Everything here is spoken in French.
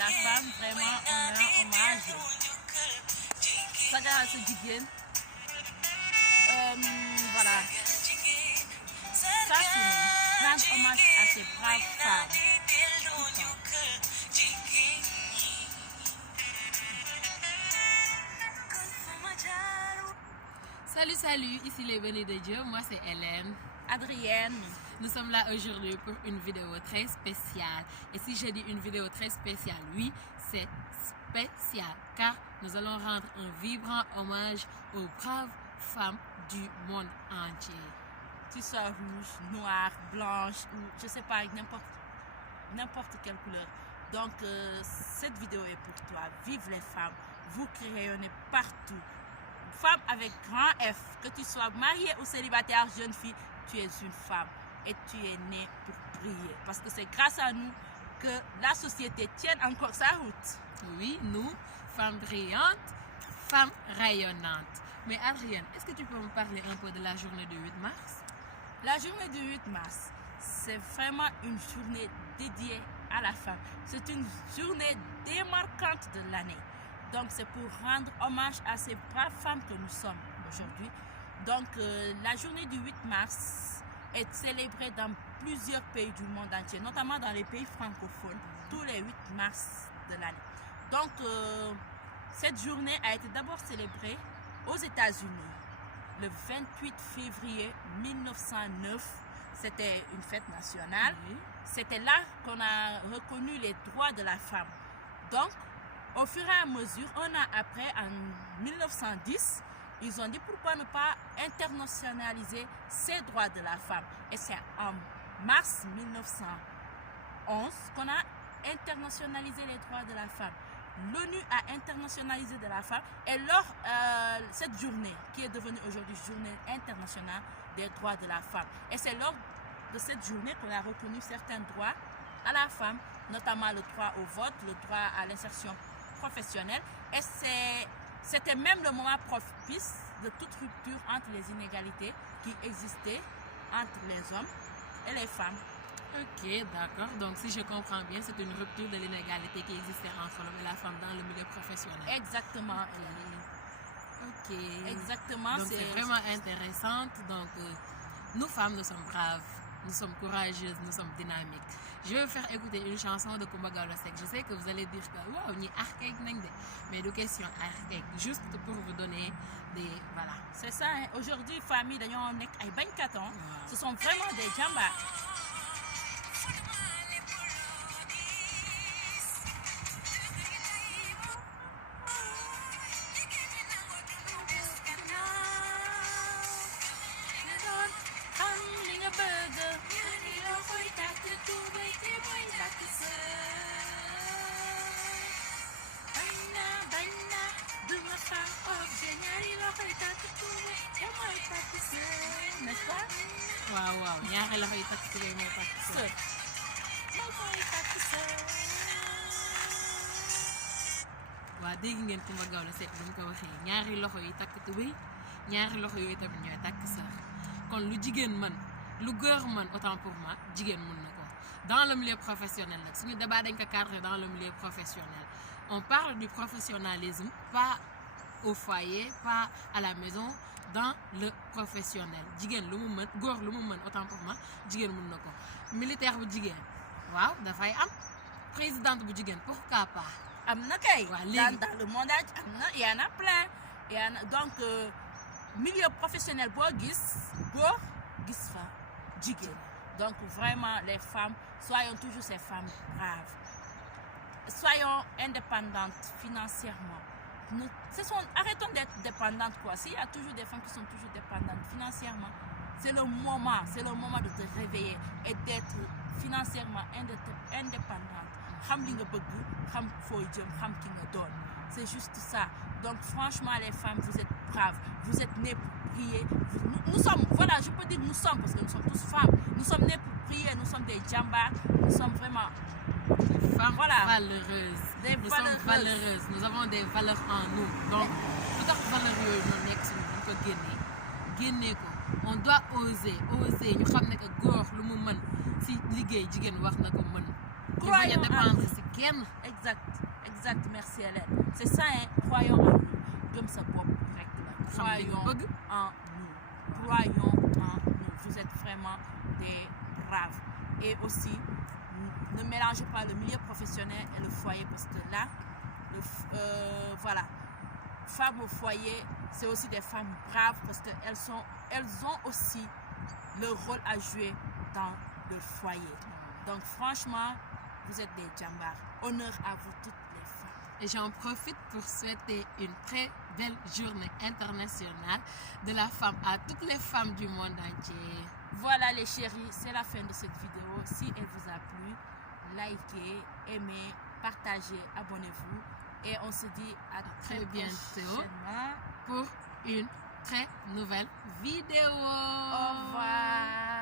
la femme, vraiment, on rend hommage. Saga Jigen. Voilà. Ça, c'est rendre hommage à ces braves femmes. Salut, salut, ici les bénis de Dieu, moi c'est Hélène. Adrienne. Nous sommes là aujourd'hui pour une vidéo très spéciale. Et si je dis une vidéo très spéciale, oui, c'est spécial car nous allons rendre un vibrant hommage aux braves femmes du monde entier. Tu sois rouge, noire, blanche ou je sais pas, n'importe quelle couleur. Donc cette vidéo est pour toi. Vive les femmes, vous qui rayonnez partout. Femme avec grand F, que tu sois mariée ou célibataire, jeune fille, tu es une femme et tu es née pour briller. Parce que c'est grâce à nous que la société tienne encore sa route. Oui, nous, femmes brillantes, femmes rayonnantes. Mais Adrienne, est-ce que tu peux me parler un peu de la journée du 8 mars? La journée du 8 mars, c'est vraiment une journée dédiée à la femme. C'est une journée démarquante de l'année. Donc c'est pour rendre hommage à ces braves femmes que nous sommes aujourd'hui. Donc la journée du 8 mars est célébrée dans plusieurs pays du monde entier, notamment dans les pays francophones, tous les 8 mars de l'année. Donc cette journée a été d'abord célébrée aux États-Unis le 28 février 1909. C'était une fête nationale. Oui. C'était là qu'on a reconnu les droits de la femme. Donc au fur et à mesure, un an après, en 1910, ils ont dit pourquoi ne pas internationaliser ces droits de la femme. Et c'est en mars 1911 qu'on a internationalisé les droits de la femme. L'ONU a internationalisé de la femme et lors cette journée qui est devenue aujourd'hui journée internationale des droits de la femme. Et c'est lors de cette journée qu'on a reconnu certains droits à la femme, notamment le droit au vote, le droit à l'insertion professionnelle. Et c'était même le moment propice de toute rupture entre les inégalités qui existaient entre les hommes et les femmes. Ok, d'accord. Donc, si je comprends bien, c'est une rupture de l'inégalité qui existait entre l'homme et la femme dans le milieu professionnel. Exactement. Ok. Exactement. Donc, c'est vraiment intéressant. Donc, nous femmes, nous sommes braves, nous sommes courageuses, nous sommes dynamiques. Je vais vous faire écouter une chanson de Coumba Gawlo Seck. Je sais que vous allez dire que wow, ni archaïque, mais de questions archaïques, juste pour vous donner des. Voilà. C'est ça, hein. Aujourd'hui, famille, d'ailleurs, on est à 24 ans. Ce sont vraiment des jambas. N'est-ce pas? Waaw waaw ñaari loxo yi takk tubéy mooy takk sër. waaw dégg ngeen Coumba Gawlo Seck bu ñu ko waxee ñaari loxo yi takk tubéy ñaari loxo yooyu tamit ñooy takk sër kon lu jigéen mën lu góor mën autant pour moi jigéen mën na ko dans le milieu professionnel nag suñu débat dañ ko cadré dans le milieu professionnel on parle du professionnalisme pas au foyer pas à la maison dans le professionnel jigéen lu mu mën góor lu mu mën autant pour moi jigéen mën na ko militaire bu jigéen waaw dafay am présidente bu jigéen pourquoi pas am na kay. waaw léegi dans le monde am na y en a plein donc milieu professionnel boo gis góor gis fa jigéen donc vraiment les femmes soyons toujours ces femmes braves soyons indépendantes financièrement. Arrêtons d'être dépendantes quoi. S'il y a toujours des femmes qui sont toujours dépendantes financièrement, c'est le moment de te réveiller et d'être financièrement indépendante. Xam li nga bëgg, xam fooy jëm, xam ki nga doon. C'est juste ça. Donc franchement les femmes, vous êtes braves, vous êtes nées pour prier. Nous sommes, voilà, je peux dire nous sommes parce que nous sommes tous femmes. Nous sommes nées pour prier, nous sommes des djambas, nous sommes vraiment des femmes voilà. Valeureuses. Nous sommes valeureuses. Nous avons des valeurs en nous. Donc, lu tax valeurs yooyu noonu nekk suñu dañ ko génnee ko on doit oser ñu xam ne que góor lu mu mën si liggéey jigéen wax na ko mën. ñu bañ a dépendre si kenn. exact, merci Hélène. C'est ça, hein, croyons en nous. Comme ça, Bob, croyons en nous. Croyons en nous. Vous êtes vraiment des braves. Et aussi, ne mélangez pas le milieu professionnel et le foyer, parce que là, voilà, femmes au foyer, c'est aussi des femmes braves, parce qu'elles ont aussi leur rôle à jouer dans le foyer. Donc franchement, vous êtes des djambars. Honneur à vous toutes les femmes. Et j'en profite pour souhaiter une très belle journée internationale de la femme à toutes les femmes du monde entier. Voilà les chéris, c'est la fin de cette vidéo. Si elle vous a plu, likez, aimez, partagez, abonnez-vous. Et on se dit à très bientôt pour une très nouvelle vidéo. Au revoir.